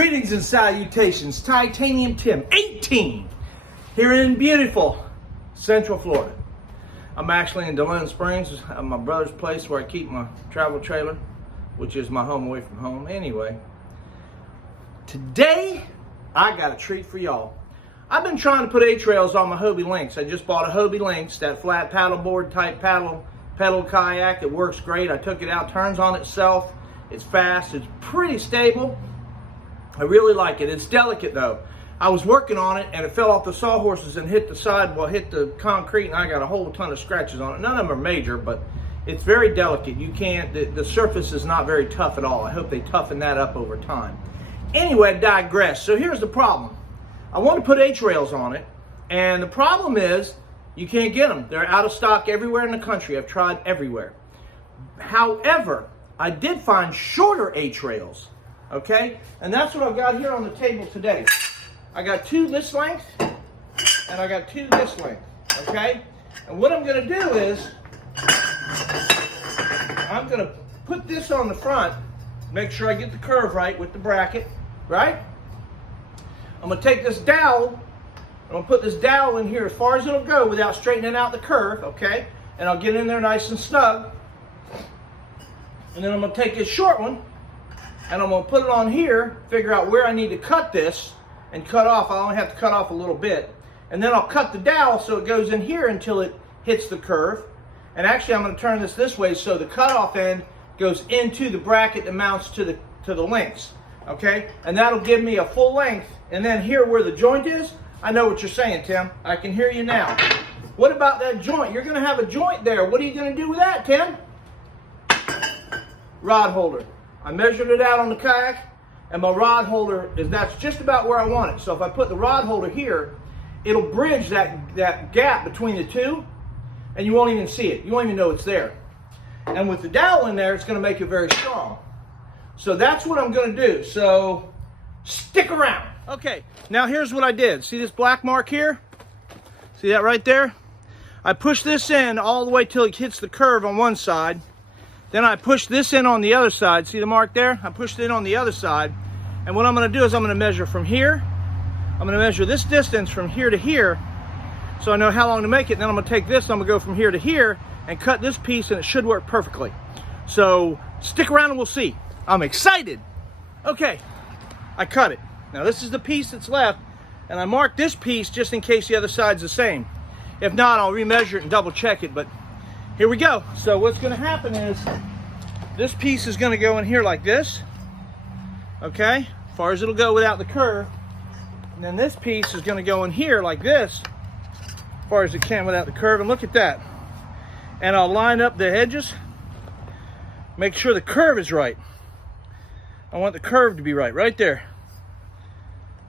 Greetings and salutations, Titanium Tim 18 here in beautiful Central Florida. I'm actually in DeLynn Springs at my brother's place where I keep my travel trailer, which is my home away from home. Anyway, today I got a treat for y'all. I've been trying to put hrails on my Hobie Lynx. I just bought a Hobie Lynx, that flat paddleboard type pedal kayak. It works great. I took it out, turns on itself. It's fast, it's pretty stable. I really like it. It's delicate though. I was working on it and it fell off the sawhorses and hit the side, hit the concrete, and I got a whole ton of scratches on it. None of them are major, but it's very delicate. You can't, the surface is not very tough at all. I hope they toughen that up over time. Anyway, I digress. So here's the problem. I want to put hrails on it, and the problem is you can't get them. They're out of stock everywhere in the country. I've tried everywhere. However, I did find shorter hrails. Okay, and that's what I've got here on the table today. I got two this length, and I got two this length, okay? And what I'm gonna do is, I'm gonna put this on the front, make sure I get the curve right with the bracket, right? I'm gonna take this dowel, I'm gonna put this dowel in here as far as it'll go without straightening out the curve, okay? And I'll get in there nice and snug. And then I'm gonna take this short one, and I'm going to put it on here, figure out where I need to cut this, and cut off. I only have to cut off a little bit. And then I'll cut the dowel so it goes in here until it hits the curve. And actually I'm going to turn this way so the cutoff end goes into the bracket that mounts to the Lynx. Okay? And that'll give me a full length. And then here where the joint is, I know what you're saying, Tim. I can hear you now. What about that joint? You're going to have a joint there. What are you going to do with that, Tim? Rod holder. I measured it out on the kayak, and my rod holder that's just about where I want it. So if I put the rod holder here, it'll bridge that gap between the two, and you won't even see it. You won't even know it's there. And with the dowel in there, it's going to make it very strong. So that's what I'm going to do. So stick around. Okay, now here's what I did. See this black mark here? See that right there? I pushed this in all the way till it hits the curve on one side. Then I push this in on the other side. See the mark there? I pushed it in on the other side. And what I'm going to do is I'm going to measure from here. I'm going to measure this distance from here to here so I know how long to make it. And then I'm going to take this, I'm going to go from here to here and cut this piece, and it should work perfectly. So stick around and we'll see. I'm excited. Okay, I cut it. Now this is the piece that's left, and I marked this piece just in case the other side's the same. If not, I'll remeasure it and double check it, but here we go. So what's going to happen is this piece is going to go in here like this, okay, as far as it'll go without the curve. And then this piece is going to go in here like this, as far as it can without the curve. And look at that. And I'll line up the edges, make sure the curve is right. I want the curve to be right there.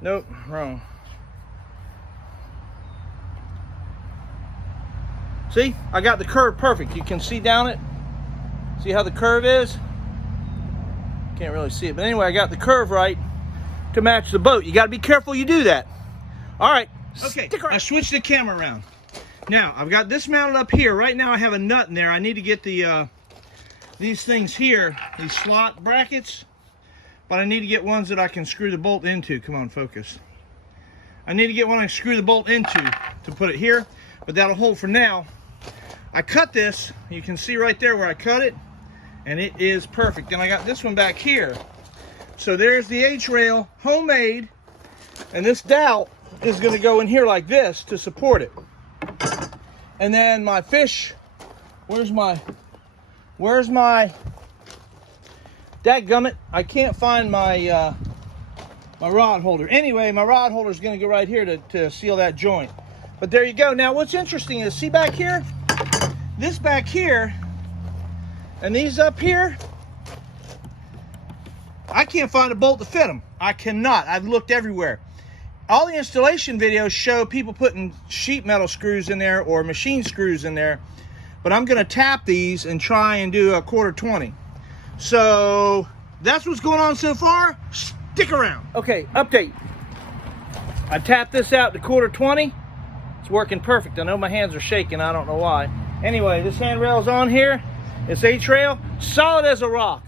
Nope, wrong. See, I got the curve perfect. You can see down it. See how the curve is? Can't really see it, but anyway, I got the curve right to match the boat. You got to be careful you do that. All right, okay, I switched the camera around. Now, I've got this mounted up here. Right now I have a nut in there. I need to get these things here, these slot brackets, but I need to get ones that I can screw the bolt into. Come on, focus. I need to get one I can screw the bolt into to put it here, but that'll hold for now. I cut this, you can see right there where I cut it, and it is perfect. And I got this one back here. So there's the hrail, homemade, and this dowel is going to go in here like this to support it. And then my fish, where's my dadgummit, I can't find my my rod holder. Anyway, my rod holder is going to go right here to seal that joint. But there you go. Now what's interesting is, see back here, this back here, and these up here, I can't find a bolt to fit them. I cannot. I've looked everywhere. All the installation videos show people putting sheet metal screws in there or machine screws in there, but I'm going to tap these and try and do a 1/4-20. So that's what's going on so far. Stick around. Okay, update. I tapped this out to 1/4-20. It's working perfect. I know my hands are shaking. I don't know why. Anyway, this handrail's on here. It's hrail, solid as a rock.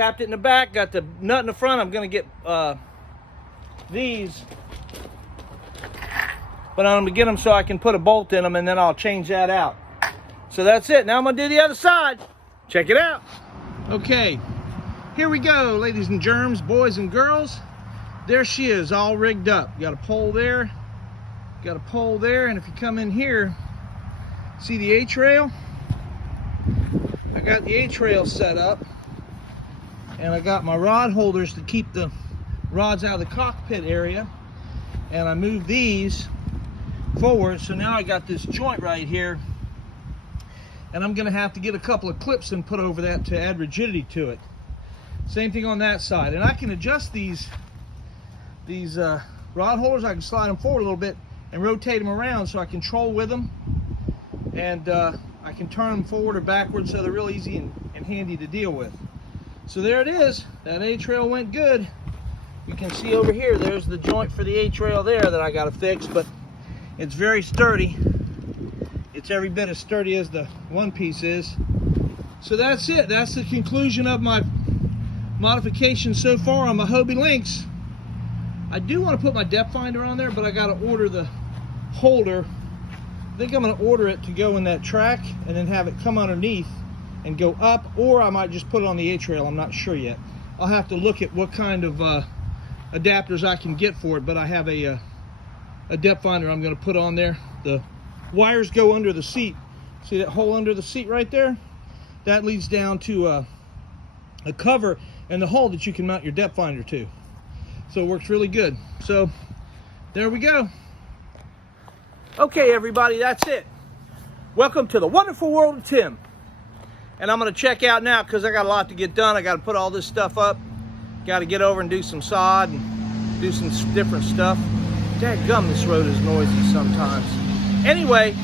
Tapped it in the back, got the nut in the front. I'm gonna get these, but I'm gonna get them so I can put a bolt in them, and then I'll change that out. So that's it. Now I'm gonna do the other side. Check it out. Okay, here we go, ladies and germs, boys and girls. There she is, all rigged up. Got a pole there, got a pole there, and if you come in here, see the H-rail? I got the H-rail set up, and I got my rod holders to keep the rods out of the cockpit area, and I moved these forward, so now I got this joint right here, and I'm gonna have to get a couple of clips and put over that to add rigidity to it. Same thing on that side, and I can adjust these rod holders. I can slide them forward a little bit and rotate them around so I can troll with them, and I can turn them forward or backwards, so they're real easy and handy to deal with. So there it is. That H-rail went good. You can see over here, there's the joint for the H-rail there that I got to fix, but it's very sturdy. It's every bit as sturdy as the one piece is. So that's it. That's the conclusion of my modification so far on my Hobie Lynx. I do want to put my depth finder on there, but I got to order the holder. I think I'm going to order it to go in that track and then have it come underneath and go up, or I might just put it on the H-rail. I'm not sure yet. I'll have to look at what kind of adapters I can get for it, but I have a depth finder I'm going to put on there. The wires go under the seat. See that hole under the seat right there? That leads down to a cover and the hole that you can mount your depth finder to. So it works really good. So there we go. Okay, everybody, that's it. Welcome to the wonderful world of Tim. And I'm going to check out now because I got a lot to get done. I got to put all this stuff up. Got to get over and do some sod and do some different stuff. Dadgum, this road is noisy sometimes. Anyway,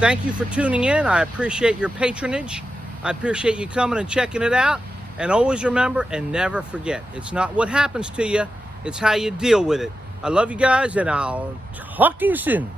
thank you for tuning in. I appreciate your patronage. I appreciate you coming and checking it out. And always remember and never forget, it's not what happens to you, it's how you deal with it. I love you guys, and I'll talk to you soon.